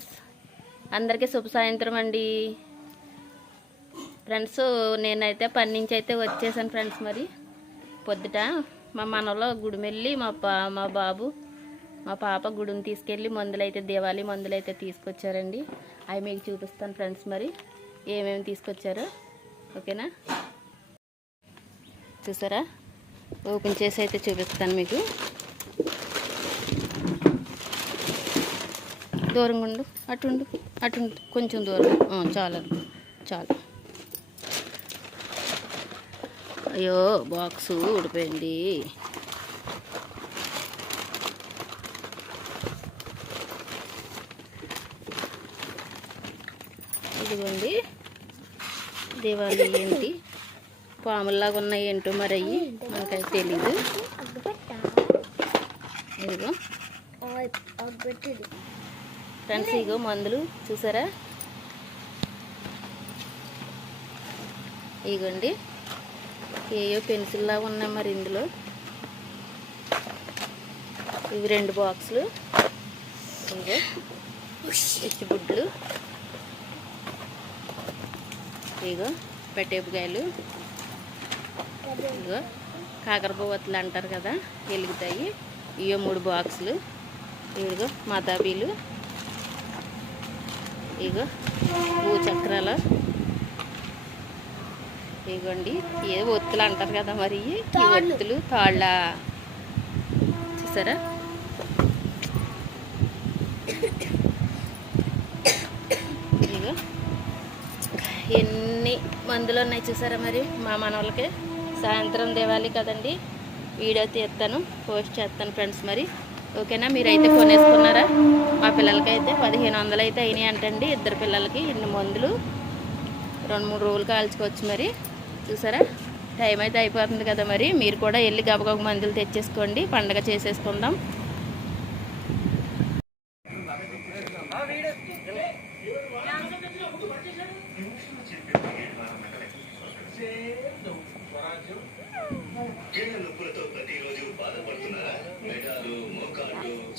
Friends. అందరికీ శుభ సాయంత్రం అండి. ఫ్రెండ్స్ నేనైతే పని నుంచి అయితే వచ్చేసాను ఫ్రెండ్స్ మరి. పొద్దుట మా మనలో గుడిమెళ్ళి మా పా మా బాబు మా పాప గుడిని తీసుకెళ్ళి మందులైతే దివాళీ మందులైతే తీసుకొచ్చారండి. అవి మీకు చూపిస్తాను ఫ్రెండ్స్ మరి. ఏమేమి తీసుకొచ్చారో. ఓకేనా? చూసారా? ఓపెన్ చేసి అయితే చూపిస్తాను మీకు. దూరంగా ఉండు. అటుండు అటుండు కొంచెం దూరం చాలు చాలు. అయ్యో బాక్సు ఊడిపోయింది. ఇదిగోండి. దివాళీ ఏంటి? పాముల్లాగా ఉన్నాయి ఏంటో మరి అయ్యి మనకైతే తెలీదు. ఇదిగో. ఫ్రెండ్స్ ఇగో మందులు చూసారా? ఇగోండి. ఏయో పెన్సిల్లా ఉన్నాయి మరి ఇందులో. ఇవి రెండు బాక్సులు. ఇగో ఇచ్చిబుడ్లు ఇగో పెట్టేపుకాయలు. ఇగో కాకరపువ్వత్తులు అంటారు కదా వెలుగుతాయి. ఇవో మూడు బాక్సులు. ఇదిగో మతాబీలు. ఇగో భూ చక్రాలు ఇగోండి ఏ ఒత్తులు అంటారు కదా మరి ఈ ఒత్తులు తాళ్ళ. చూసారా? ఇగో ఎన్ని మందులు ఉన్నాయి చూసారా మరి? మా మనవలకి. సాయంత్రం దేవాలి కదండి. వీడియో తీస్తాను పోస్ట్ చేస్తాను ఫ్రెండ్స్ మరి. ఓకేనా? మీరైతే కొనేసుకున్నారా? మా పిల్లలకైతే పదిహేను వందలు అయితే అయినాయి అంటండి. ఇద్దరు పిల్లలకి ఇన్ని మందులు. రెండు మూడు రోజులు కాల్చుకోవచ్చు మరి. చూసారా? టైం అయితే అయిపోతుంది కదా మరి. మీరు కూడా వెళ్ళి గబగబ మందులు తెచ్చేసుకోండి. పండగ చేసేసుకుందాం.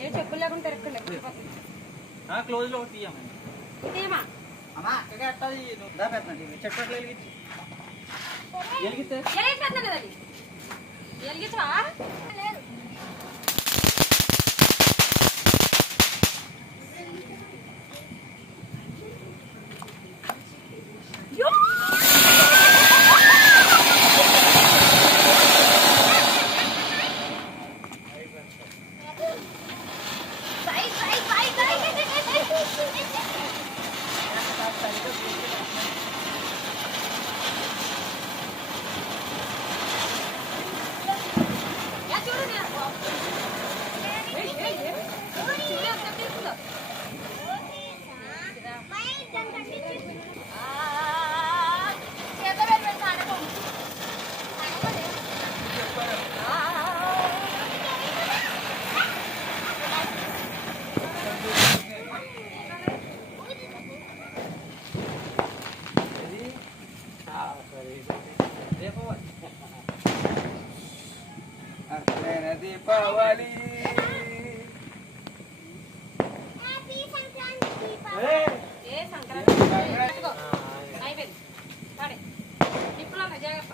ఏ చెప్పులు లేకుండా తిరగండి క్లోజ్లో తీయమ్మా. ఇదేమా అమ్మా అక్కడే అట్టది నువ్వు దా పెట్టండి చెప్పట్లు వెలిగించి వెలిగితే ఎలిగిపోతుంది అది. ఎలిగించవా దీపావళి ఏ సంక్రాంతి ఇదిగో, అయిపోయింది పడే ఇప్పుడు జాగ్రత్త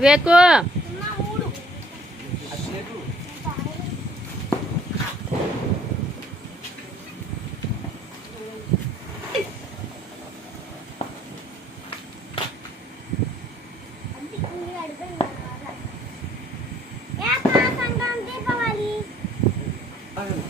వేకు అంత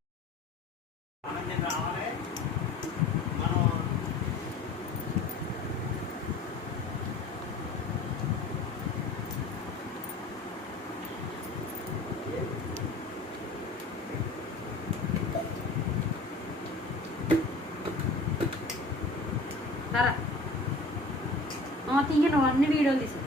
అన్ని వీడియోలు తీసు